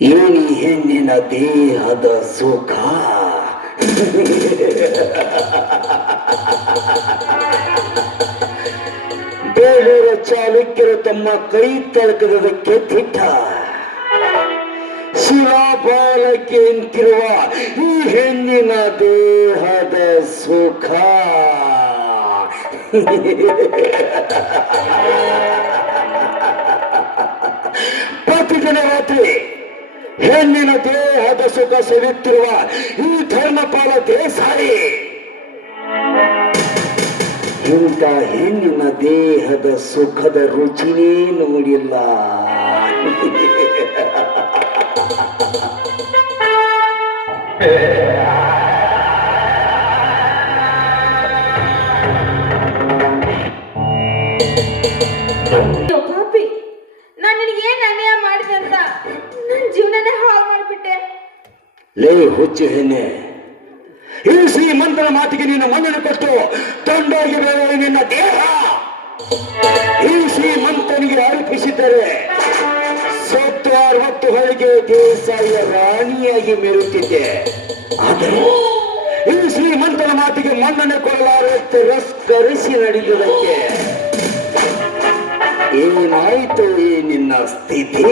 ಏನಿ ಹೆಣ್ಣಿನ ದೇಹದ ಸುಖ. ಬೇಲೂರ ಚಾಲುಕ್ಯರು ತಮ್ಮ ಕೈ ತಳಕದಕ್ಕೆ ತಿಟ್ಟ ಶಿಲಾಬಾಲಕ್ಕೆ ಅಂತಿರುವ ಈ ಹೆಣ್ಣಿನ ದೇಹದ ಸುಖ. ಪ್ರತಿದಿನ ರಾತ್ರಿ ಹೆಣ್ಣಿನ ದೇಹದ ಸುಖ ಸವಿಯುತ್ತಿರುವ ಈ ಧರ್ಮಪಾಲ ದೇಸಾಯಿ ಇಂಥ ಹೆಣ್ಣಿನ ದೇಹದ ಸುಖದ ರುಚಿನೇ ನೋಡಿಲ್ಲ. ಅಯ್ಯೋ ಪಾಪಿ, ನಾನು ನಿನಗೆ ಏನ್ ಅನ್ಯಾಯ ಮಾಡಿದೆ ಅಂತ ನನ್ನ ಜೀವನನೇ ಹಾಳು ಮಾಡಿಬಿಟ್ಟೆ. ಲೇ ಹುಚ್ಚು ಹೆಣ್ಣೆ, ಈ ಶ್ರೀಮಂತರ ಮಾತಿಗೆ ನೀನು ಮನ್ನಣೆ ಕೊಟ್ಟು ತೊಂಡಾಗಿ ಬೇರೆ ನಿನ್ನ ದೇಹ ಈ ಶ್ರೀಮಂತನಿಗೆ ಅರ್ಪಿಸಿದರೆ ಸೊತ್ತು 60 ಹೊಳಿಗೆ ದೇಸಾಯಿಯ ರಾಣಿಯಾಗಿ ಮೆರುತ್ತಿದ್ದೆ. ಆದರೆ ಈ ಶ್ರೀಮಂತನ ಮಾತಿಗೆ ಮನ್ನಣೆ ಕೊಡಲಾರೆ ತಿರಸ್ಕರಿಸಿ ನಡೆಯುವುದಕ್ಕೆ ಏನಾಯಿತು ಈ ನಿನ್ನ ಸ್ಥಿತಿ?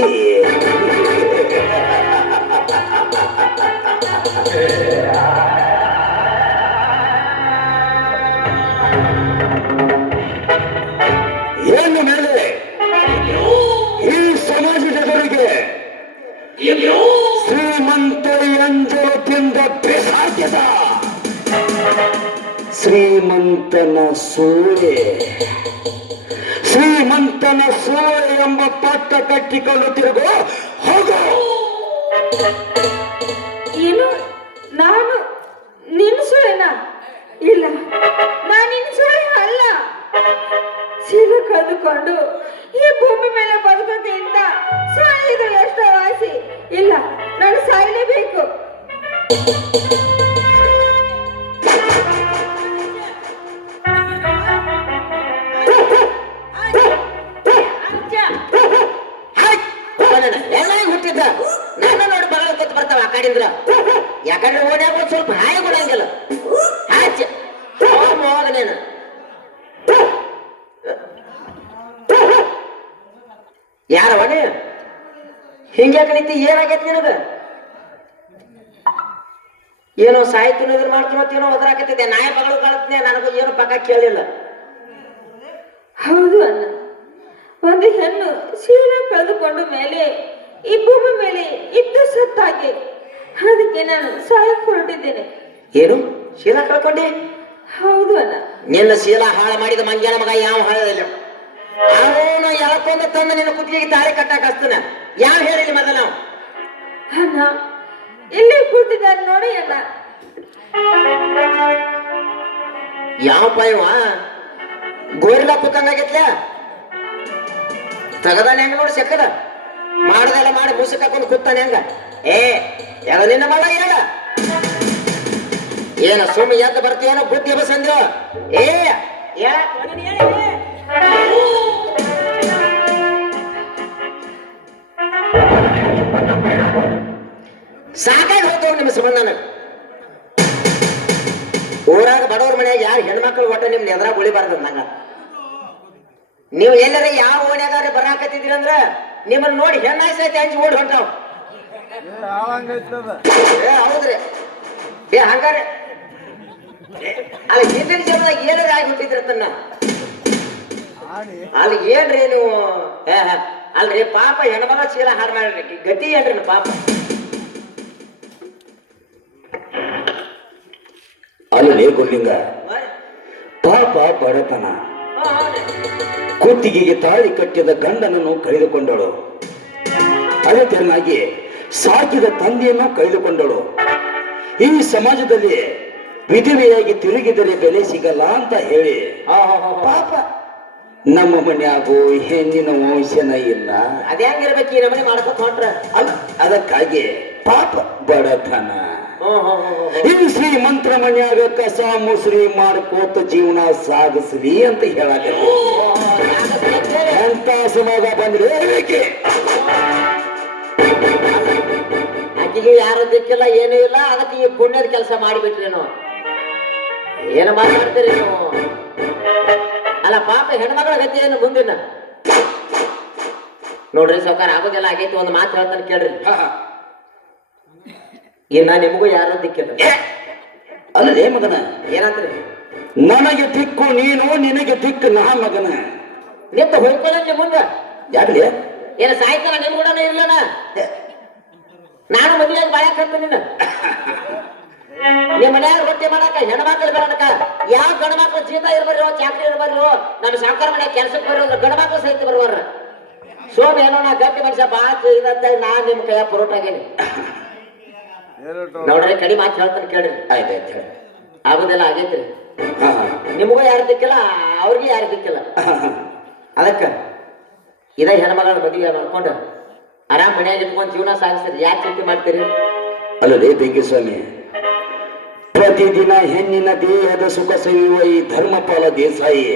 ಏನು ಮೇಲೆ ಈ ಸಮಾಜದ ಎದುರಿಗೆ ಶ್ರೀಮಂತ ಎಂಜಲು ತಿಂದ ಪಿಶಾಚದ ಶ್ರೀಮಂತನ ಸೂಳೆ ಶ್ರೀಮಂತನ ಸೂಳೆ ಎಂಬ ಪಟ್ಟ ಕಟ್ಟಿಕೊಂಡು ತಿರುಗು ಹೋಗು. ಏನು? ನಾನು ನಿನ್ನ ಸುಳ್ಳೆನಾ? ಇಲ್ಲ, ನಾನು ನಿನ್ನ ಸುಳ್ಳೆ ಅಲ್ಲ. ಶೀಲ ಕಳೆದುಕೊಂಡು ಈ ಭೂಮಿ ಮೇಲೆ ಬದುಕೋಕ್ಕಿಂತ ಸಾಯೋದು ಎಷ್ಟೋ ವಾಸಿ. ಇಲ್ಲ, ನಾನು ಸಾಯಲೇಬೇಕು. ಎಲ್ಲರಿಗೂ ಹುಟ್ಟಿದ್ದ ನನ್ನ ನೋಡಿ ಬಗಳ ಕೊತ್ತು ಬರ್ತಾವ ಆ ಕಡೆಂದ್ರ. ಯಾಕಂದ್ರೆ ಓಡ್ಯಾಗ ಸ್ವಲ್ಪ ಹಾಯಿ ಕೊಡಂಗಿಲ್ಲ. ಹಾಚ ಹೋಗನೇನು ಯಾರವನೇ ಹಿಂಗ್ಯಾಕ ನಿಂತಿ? ಏನಾಗೈತಿ ನಿನಗ? ಏನೋ ಸಾಹಿತ್ಯ ನಿದ್ರೆ ಮಾಡ್ತೀನೋ ಒದರಾಕತ್ತಿದ್ದೆ. ನಾಯ ಬಗಳು ಕಾಳತ್ನೆ, ನನಗೂ ಏನು ಪಕ್ಕ ಕೇಳಿಲ್ಲ. ಹೌದು ಅಣ್ಣ, ಒಂದು ಹೆಣ್ಣು ಶೀಲ ಕಳೆದುಕೊಂಡ ಮೇಲೆ ಈ ಭೂಮಿ ಮೇಲೆ ಇದ್ದು ಸತ್ತಾಗಿ, ಅದಕ್ಕೆ ನಾನು ಸಾಯಕ್ಕೆ ಹೊರಟಿದ್ದೇನೆ. ಏನು ಶೀಲ ಕಳ್ಕೊಂಡಿ? ಹೌದು ಅಣ್ಣ. ನಿನ್ನ ಶೀಲ ಹಾಳ ಮಾಡಿದ ಮಂಗ್ಯಾನ ಮಗ ಯಾವ ಹಾಳದಿಲ್ಲ. ಅವನು ಎಳಕೊಂಡ ತಂದು ನಿನ್ನ ಕುತ್ತಿಗೆಗೆ ತಾಳಿ ಕಟ್ಟಾಕ ಹಸ್ತನ. ಯಾವ ಹೇಳಿಲ್ಲ ಮೊದಲ ಅಣ್ಣ, ಇಲ್ಲೇ ಕೂತಿದ್ದಾರೆ ನೋಡಿ ಅಣ್ಣ. ಯಾವ ಪಾಯವ ಗೋರಿಲ್ಲ ಪುತ್ತಂಗಾಗಿತ್ಲ ತಗದಾನೆ ಹೆಂಗ ನೋಡಿ ಸೆಕ್ಕದ ಮಾಡದೆಲ್ಲ ಮಾಡಿ ಮುಸುಕ್ ಹಾಕೊಂಡು ಕೂತಾನೆ ಹಂಗ. ಯಾರ ನಿನ್ನ ಮಗ ಹೇಳ ಏನ ಸುಮ್ಮ ಎದ್ದು ಬರ್ತೀಯೇನೋ ಬುದ್ಧಿ ಬಸಂದ್ರ. ಸಾಕಾಗಿ ಹೋಗ್ತವ ನಿಮ್ಮ ಸಂಬಂಧನ. ಊರಾಗ ಬಡವ್ರ ಮನ್ಯಾಗ ಯಾರು ಹೆಣ್ಮಕ್ಳು ಒಟ್ಟ ನಿಮ್ನ ಎದ್ರಾಗ ಉಳಿಬಾರ್ದು ನಂಗ. ನೀವು ಎಲ್ಲರ ಯಾವ ಓಣ್ಯಾಗಾರ ಬರಾಕತ್ತಿದ್ದೀರಂದ್ರ ನಿಮ್ಮನ್ನ ನೋಡಿ ಹೆಣ್ಣಾಯ್ಸೈತಿ ಅಂಜಿ ಓಡಿ ಹೊಂಟಾವ್. ಹೌದ್ರಿ ಹಂಗಾರೆ ಅಲ್ಲಿ ಹಿಂದಿನ ಜೀವನದಾಗ ಏನಾರ ಆಗಿ ಹುಟ್ಟಿದ್ರಿ ತನ್ನ ಅಲ್ಲಿ ಏನ್ರಿ ನೀವು? ಅಲ್ರಿ ಪಾಪ ಹೆಣ್ಮಗ ಚೀಲ ಹಾಡು ಮಾಡ್ರಿ ಗತಿ ಏನ್ರಿ ಪಾಪ. ಅಲ್ಲಿ ಗುಲ್ಲಿಂಗ ಪಾಪ ಬಡತನ ಕುತ್ತಿಗೆಗೆ ತಾಳಿ ಕಟ್ಟಿದ ಗಂಡನನ್ನು ಕಳೆದುಕೊಂಡಳು. ಅದೇ ತೆರನಾಗಿ ಸಾಕಿದ ತಂದೆಯನ್ನು ಕಳೆದುಕೊಂಡಳು. ಈ ಸಮಾಜದಲ್ಲಿ ವಿಧವೆಯಾಗಿ ತಿರುಗಿದರೆ ಬೆಲೆ ಸಿಗಲ್ಲ ಅಂತ ಹೇಳಿ ಪಾಪ ನಮ್ಮ ಮನ್ಯಾಗೂ ಹೆಣ್ಣಿನ ವಂಶನ ಇಲ್ಲ. ಅದೇ ಹಂಗಿರ್ಬೇಕು ಈ ನಮನೆ ಮಾಡ್ಕೊತ ಹೊಂಟ್ರ ಅಲ್ಲ, ಅದಕ್ಕಾಗಿ ಪಾಪ ಬಡತನ. ಈ ಶ್ರೀಮಂತರ ಮನ್ಯಾಗ ಕಸ ಮುಸ್ರಿ ಮಾಡ್ಕೋತ ಜೀವನ ಸಾಗಿಸ್ಲಿ ಅಂತ ಹೇಳಕ ಎಂತ ಸಮಾಗ ಬಂದ್ರೆ ಆಕಿಗೆ ಯಾರು ದಿಕ್ಕಿಲ್ಲ ಏನೂ ಇಲ್ಲ, ಅದಕ್ಕೆ ಈ ಪುಣ್ಯದ ಕೆಲಸ ಮಾಡಿಬಿಟ್ರಿ ನೀವು. ಏನು ಮಾತಾಡ್ತೀರಿ ನೀವು? ಅಲ್ಲ ಪಾಪ ಹೆಣ್ಮಗಳ ಗತಿ ಏನು ಮುಂದಿನ ನೋಡ್ರಿ ಸಾವ್ಕಾರ, ಆಗೋದೆಲ್ಲ ಆಗೈತಿ. ಒಂದು ಮಾತು ಹೇಳ್ತಾನೆ ಕೇಳ್ರಿ, ಇನ್ನ ನಿಮಗೂ ಯಾರು ದಿಕ್ಕಿಲ್ಲ. ಅಲ್ಲೇ ಮಗನ, ಏನಂತ್ರಿ? ನನಗೆ ದಿಕ್ಕು ನೀನು, ನಿನಗೆ ದಿಕ್ಕು ನಾ ಮಗನ. ನಿಂತ ಹೋಯ್ಕೊಳ್ಳಿ ಮುಂದ. ಯಾಕಲಿ ಏನ ಸಾಯ್ತಾನ ನಿಮ್ ಕೂಡ ಇರ್ಲನ? ನಾನು ಮದುವೆಯಾಗಿ ಬಾಳಕಂತ ನಿನ್ನ ನಿಮ್ಮ ಮನ್ಯಾಗ ರೊಟ್ಟಿ ಮಾಡಾಕ ಹೆಣ್ಮಕ್ಳು ಬರೋಣಕ ಯಾವ ಗಂಡ್ಮಕ್ಳು ಜೀತ ಇರ್ಬರ್ರಿ, ಚಾಕ್ರಿ ಇರ್ಬರ್ರಿ, ನಮ್ಮ ಸಾವುಕಾರ ಮನ್ಯಾಗ ಕೆಲ್ಸಕ್ಕೆ ಬರೋ ಗಂಡ್ಮಕ್ಳು ಸಹಿತ ಬರುವಾರ. ಸೋಮ ಏನೋ ನಾ ಗಟ್ಟಿ ಮನುಷ್ಯ ಬಾತ್ ಇದಂತ ನಾನ್ ನಿಮ್ ಕೈಯ ಪರೋಟಾಗೇನಿ. ನೋಡ್ರಿ ಕಡಿ ಮಾತು ಹೇಳ್ತಾನೆ ಕೇಳ್ರಿ. ಆಯ್ತಾಯ್ತು ಹೇಳಿ. ಆಗುದೆಲ್ಲ ಆಗೈತ್ರಿ. ನಿಮಗೂ ಯಾರು ದಿಕ್ಕಿಲ್ಲ, ಅವ್ರಿಗೆ ಯಾರು ದಿಕ್ಕಿಲ್ಲ. ಅದಕ್ಕ ಇದ ಹೆಣ್ಮಗಳ ಮದುವೆ ಮಾಡ್ಕೊಂಡು ಆರಾಮ್ ಮನ್ಯಾಗ ಇಟ್ಕೊಂಡು ಜೀವನ ಸಾಗಿಸ್ರಿ. ಯಾಕೆ ಚಿಂತೆ ಮಾಡ್ತೀರಿ? ಅಲ್ಲದೆ ಬೆಂಕಿಸ್ವಾಮಿ, ಪ್ರತಿದಿನ ಹೆಣ್ಣಿನ ದೇಹದ ಸುಖ ಸವಿಯುವ ಈ ಧರ್ಮಪಾಲ ದೇಸಾಯಿ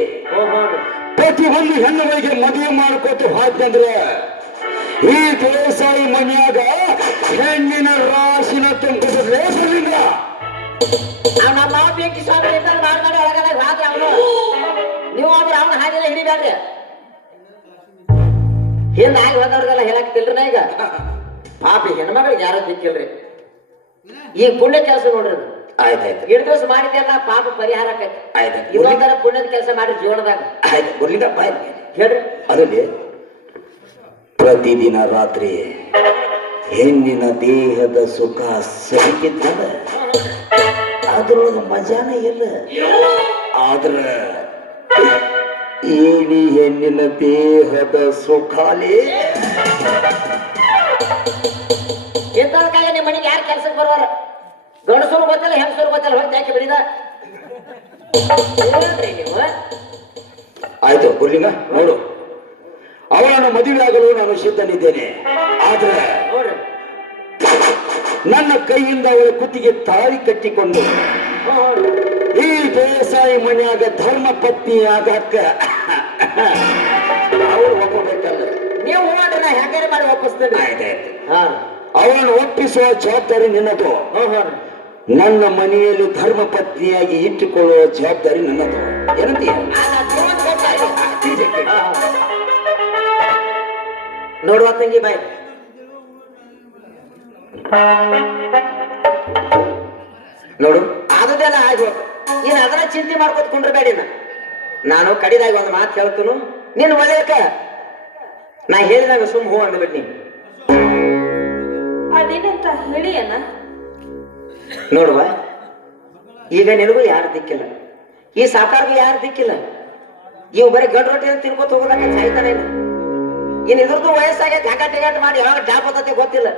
ಪ್ರತಿ ಒಂದು ಹೆಣ್ಣುಗಳಿಗೆ ಮದುವೆ ಮಾಡ್ಕೊಟ್ಟು ಹಾಕ್ತಂದ್ರೆ ಈ ದೇಸಾಯಿ ಮನ್ಯಾಗ ಹೆಣ್ಣಿನ ರಾಶಿನ ತುಂಬಿದ್ರೆ ಬರಲಿಲ್ಲ. ನಮ್ಮ ಬೆಂಕಿ ಸ್ವಾಮಿ ಮಾಡಿ ಒಳಗಡೆ ಹಾಕ್ರಿ. ಅವನು ನೀವು ಅವ್ರು ಅವನ ಹಾಗೆಲ್ಲ ಹಿಡಿಬೇಡ್ರಿ. ಹಿಂದ ಆಗಿ ಹೋದವ್ರಿಗೆಲ್ಲ ಹೇಳಕ್ತಿಲ್ರಿ ನಾ ಈಗ. ಪಾಪಿ ಹೆಣ್ಮಗಳಿಗೆ ಯಾರು ದಿಕ್ಕಿಲ್ರಿ. ಈಗ ಪುಣ್ಯ ಕೆಲಸ ನೋಡ್ರಿ. ಆಯ್ತಾಯ್ತು, 2 ದಿವಸ ಮಾಡಿದ್ದೆಲ್ಲ ಪಾಪ ಪರಿಹಾರ ಆಕೈತಿ. ಆಯ್ತಾಯ್ತು, ಇದೊಂದರ ಪುಣ್ಯದ ಕೆಲಸ ಮಾಡಿ ಜೀವನದಾಗ. ಆಯ್ತು ಬರ್ಲಿಂಗಪ್ಪ ಹೇಳ್ರಿ. ಅದಲ್ಲಿ ಪ್ರತಿದಿನ ರಾತ್ರಿ ಹೆಣ್ಣಿನ ದೇಹದ ಸುಖ ಸಹಿತಿದ್ದ ಅದ್ರೊಳಗೆ ಮಜಾನೇ ಇಲ್ಲ. ಆದ್ರ ಏನಿ ಹೆಣ್ಣಿನ ದೇಹದ ಸುಖಾಲೇ ಇಂಥದಕ್ಕಾಗ ನಿಮ್ಮ ಮನೆಗೆ ಯಾರು ಕೆಲ್ಸಕ್ಕೆ ಬರುವಾರ? ಗಂಡಸರು ಗೊತ್ತಿಲ್ಲ, ಹೆಂಗಸರು ಗೊತ್ತಿಲ್ಲ, ಹೋಗಿ ಯಾಕೆ ಬಿಡಿದ ನೀವು? ಆಯ್ತು ಬರ್ಲಿಂಗ, ನೋಡು ಅವಳನ್ನು ಮದುವೆ ಆಗಲು ನಾನು ಸಿದ್ಧನಿದ್ದೇನೆ. ಆದ್ರೆ ನೋಡ್ರಿ, ನನ್ನ ಕೈಯಿಂದ ಅವಳ ಕುತ್ತಿಗೆ ತಾಳಿ ಕಟ್ಟಿಕೊಂಡು ಈ ದೇಸಾಯಿ ಮನ್ಯಾಗ ಧರ್ಮ ಪತ್ನಿ ಆಗಕ್ಕ ಅವಳು ಒಪ್ಪಬೇಕಲ್ಲ. ನೀವು ಮಾಡ್ರಿ, ನಾ ಹೆಂಗಾರೆ ಮಾಡಿ ಒಪ್ಪಿಸ್ತೇನೆ. ಆಯ್ತಾಯ್ತು, ಹಾ ಅವಳನ್ನು ಒಪ್ಪಿಸುವ ಜವಾಬ್ದಾರಿ ನಿನ್ನದು. ನನ್ನ ಮನೆಯಲ್ಲಿ ಧರ್ಮ ಪತ್ನಿಯಾಗಿ ಇಟ್ಟುಕೊಳ್ಳುವ ಜವಾಬ್ದಾರಿ ನನ್ನದು. ಏನಂತೀಯ? ನೋಡುವ ತಂಗಿ ಬಾಯ್, ನೋಡು ಆದದೆಲ್ಲ ಆಗಿ ನೀನ್ ಅದನ್ನ ಚಿಂತೆ ಮಾಡ್ಕೊತ ಕುಂಡ್ರಬೇಡಿ. ನಾನು ಕಡಿದಾಗಿ ಒಂದು ಮಾತು ಹೇಳ್ತನು, ನೀನ್ ಒಳ್ಳೆಯಕ ನಾ ಹೇಳಿದಾಗ ಸುಮ್ ಹೂ ಅಂದ್ಬಿಡ್ನಿ. ಅದೇನಂತ ಹೇಳಿ ಅಣ್ಣ. ನೋಡುವ, ಈಗ ನಿನಗೂ ಯಾರು ದಿಕ್ಕಿಲ್ಲ, ಈ ಸಾಕಾರ್ಗೂ ಯಾರು ದಿಕ್ಕಿಲ್ಲ. ಇವು ಬರೀ ಗಂಡು ರೊಟ್ಟಿ ತಿನ್ಕೋತ ಹೋಗೋದಕ್ಕೆ ಸಾಯ್ತಾನೆ. ಇನ್ ಇದ್ರದ್ದು ವಯಸ್ಸಾಗೆ ಘಾಟ ಮಾಡಿ ಯಾವಾಗ ಜಾಬ್ ಬರ್ತೈತೆ ಗೊತ್ತಿಲ್ಲ.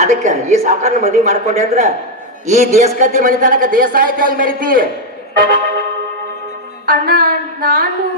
ಅದಕ್ಕೆ ಈ ಸಾಕಾರನ ಮದುವೆ ಮಾಡ್ಕೊಂಡೆ ಅಂದ್ರ ಈ ದೇಶಕತಿ ಮನಿತನಕ ದೇಶ ಆಯ್ತು ಅಲ್ಲಿ ಮೆರಿತಿ. ಅಣ್ಣ ನಾನು